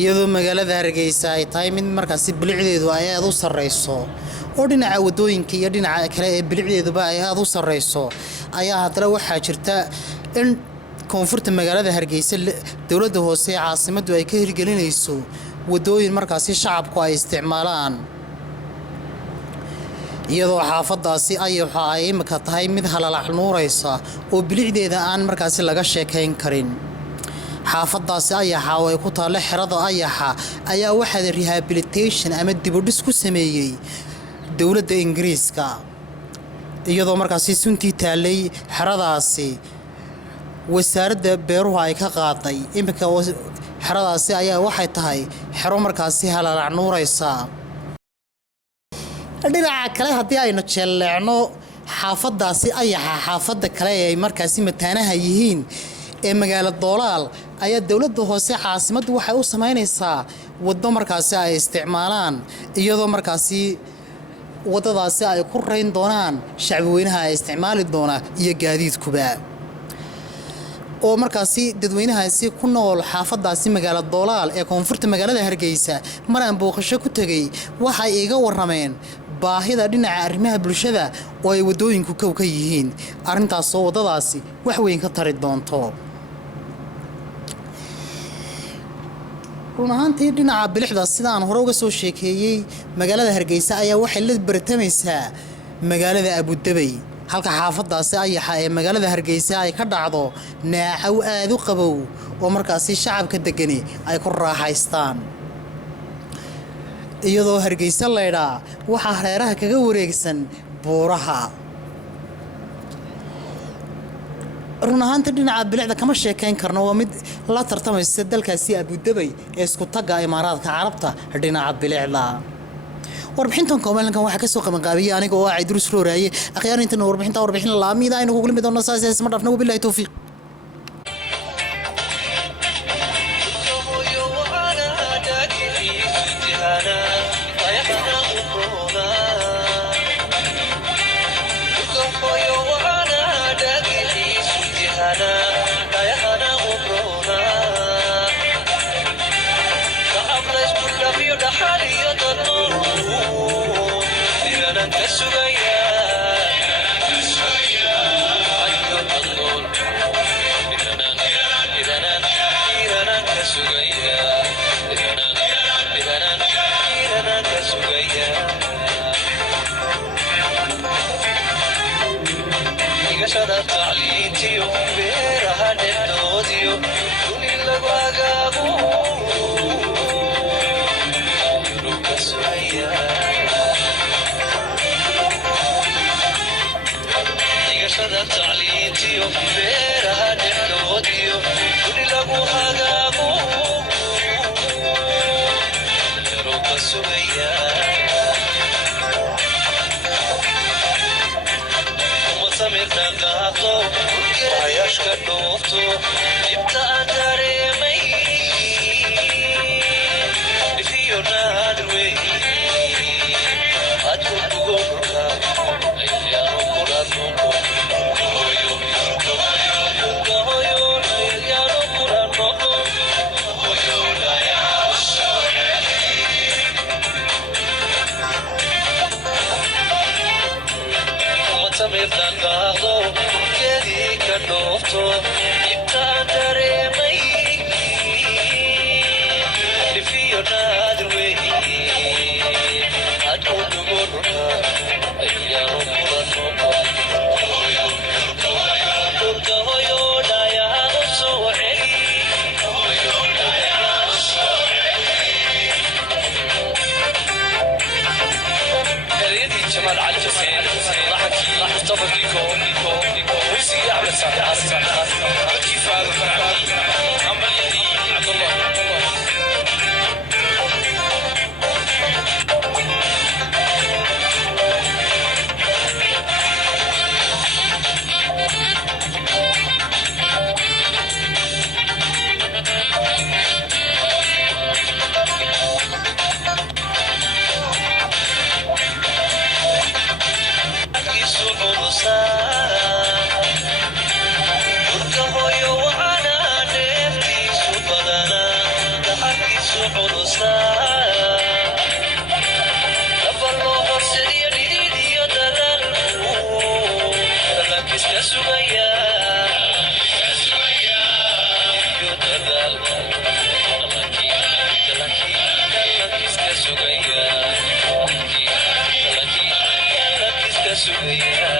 iyadoo magaalada Hargeysa ay tahay mid markaasi bilicdeedu ay aad u sareyso oo dhinaca wadooyinka iyo dhinaca kale ee bilicdeeduba ay aad u sareyso ayaa haddana waxaa jirta in koonfurta magaalada Hargeysa dawladda hoose ee caasimaddu ay ka hirgelinayso wadooyin markaasi shacabku ay isticmaalaan iyadoo xaafadaasi waxa ay imika tahay mid halalac nuuraysa oo bilicdeeda aan markaasi laga sheekayn karin xaafadaasi ayaxa oo ay ku taal xirada ayaxa ayaa waxa rehabilitation ama dib u dhis ku sameeyay dawladda Ingiriiska iyadoo markaasi suntii taalay xiradaasi wasaaradda beeruhu ay ka qaaday imika xiradaasi ayaa waxay tahay xiro markaasi halalac nuuraysa dhinaca kale haddii aynu jeleecno xaafadaasi ayaxa xaafada kale ay markaasi mataanaha yihiin ee magaalo Doolaal ayaa dawladda hoose caasimaddu waxay u sameynaysaa wado markaasi ay isticmaalaan iyadoo markaasi wadadaasi ay ku reyn doonaan shacbi weynaha ay isticmaali doona iyo gaadiidkuba oo markaasi dadweynahaasi ku nool xaafadaasi magaalo Doolaal ee koonfurta magaalada Hargeysa maraan booqasho ku tagay waxay iga warameen baahida dhinaca arrimaha bulshada oo ay wadooyinku ka yihiin arintaas oo wadadaasi wax weyn ka tari doonto runaantii dhinaca bilixda sidaan hore uga soo sheekeeyay magaalada Hargeysa ayaa waxay la bartamaysaa magaalada Abu Dhabi halka xaafadaasi ayaxa ee magaalada Hargeysa ay ka dhacdo naacaw aad u qabow oo markaasi shacabka degani ay ku raaxaystaan iyadoo Hargeysa leeyahay waxa hareeraha kaga wareegsan buuraha runaantii dhinaca bilixda kama sheekayn karno waa mid la tartamaysa dalkaasi Abu Dhabi ee isku taga Imaaraadka Carabta dhinaca bilixda warbixintan koobankan waxa ka soo qabanqaabiyay aniga oo ay durus rooraaye aqyaarintan warbixin laamida aynu ugu limid doona saas ma dhafna billahi tawfiiq سهيا